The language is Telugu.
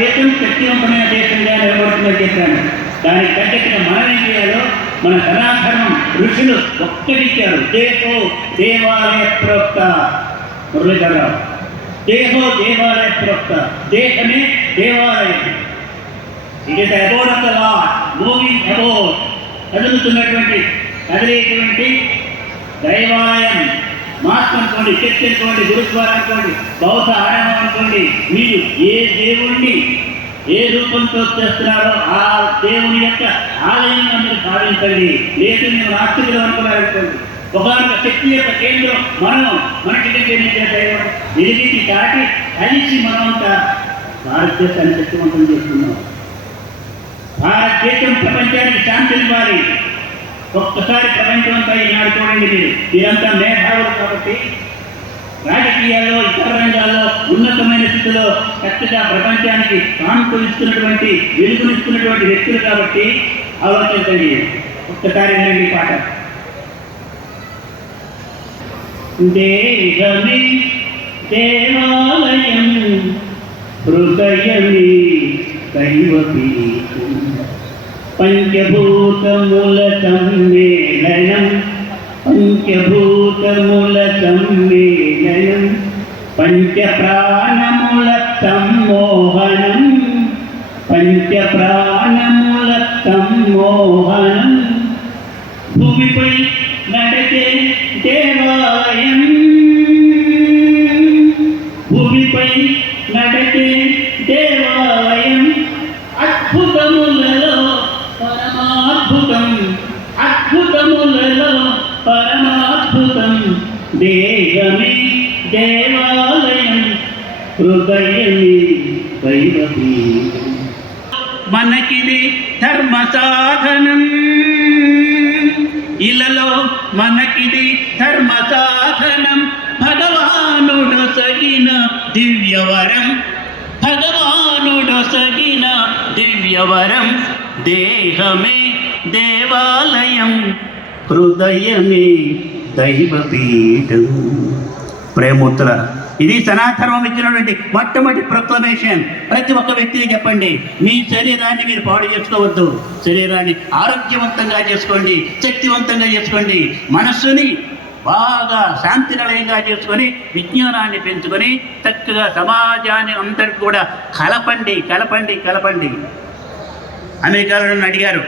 దేశం శక్తివంతమైన దేశంగా నిలబడుతుందని చెప్పాను. దానికి తగ్గట్టుగా మనం ఏం చేయాలో మన సనాతనం ఋషులు ఒక్కటిచ్చారు. దేహో దేవాలయ ప్రోక్త మురళీధరరావు, దేహో దేవాలయ ప్రోక్త, దేహమే దేవాలయం. It is about of the lord, moving about, కదిలేటువంటి దైవాలయం. మాస్క్ అనుకోండి, చర్చ్ అనుకోండి, గురుద్వారా అనుకోండి, బౌద్ధ ఆరామం అనుకోండి, మీరు ఏ దేవుణ్ణి ఏ రూపంతో చేస్తున్నారో ఆ దేవుని యొక్క ఆలయంగా మీరు భావించండి. లేదు మేము నాస్తికులు అనుకున్నారనుకోండి. ఒకనొక శక్తి యొక్క కేంద్రం మనం, మనకి దైవం ఎదిగి దాటి కలిసి మనమంతా భారతదేశాన్ని శక్తివంతం చేస్తున్నాం. భారతదేశం ప్రపంచానికి శాంతినివ్వాలి. ఒక్కసారి ప్రపంచమంతా ఈనాడు చూడండి, మీరంతా మేధావులు కాబట్టి రాజకీయాల్లో ఇతర రంగాల్లో ఉన్నతమైన స్థితిలో చక్కగా ప్రపంచానికి కానుకలిస్తున్నటువంటి వెలుగునిస్తున్నటువంటి వ్యక్తులు కాబట్టి ఆలోచించండి. ఒక్కసారి వినండి పాట. దేహమే దేవాలయం హృదయమే దైవపీఠం పంచభూతముల సమ్మేళనం పంచభూతముల సమ్మేళనం పంచప్రాణముల సమ్మోహనం పంచప్రాణముల సమ్మోహనం భూమిపై నడచే దేవాలయం భూమిపై నడచే దేవాలయం అద్భుతములలో పరమాద్భుతం అద్భుతములలో పరమాద్భుతం దేహమే దేవాలయం హృదయమే దైవపీఠం. మనకిది ధర్మ సాధనం, ఇలలో మనకిది ధర్మ సాధనం. భగవానుడొసగిన దివ్యవరం భగవానుడొసగిన దివ్యవరం దేహమే దేవాలయం హృదయమే దైవపీఠం. ప్రేమూర్తుల ఇది సనాతనం ఇచ్చినటువంటి మొట్టమొదటి ప్రొక్లమేషన్. ప్రతి ఒక్క వ్యక్తిని చెప్పండి, మీ శరీరాన్ని మీరు పాడు చేసుకోవద్దు. శరీరాన్ని ఆరోగ్యవంతంగా చేసుకోండి, శక్తివంతంగా చేసుకోండి. మనస్సుని బాగా శాంతి నిలయంగా చేసుకొని విజ్ఞానాన్ని పెంచుకొని చక్కగా సమాజాన్ని అందరికీ కూడా కలపండి. అమెరికాలో నన్ను అడిగారు,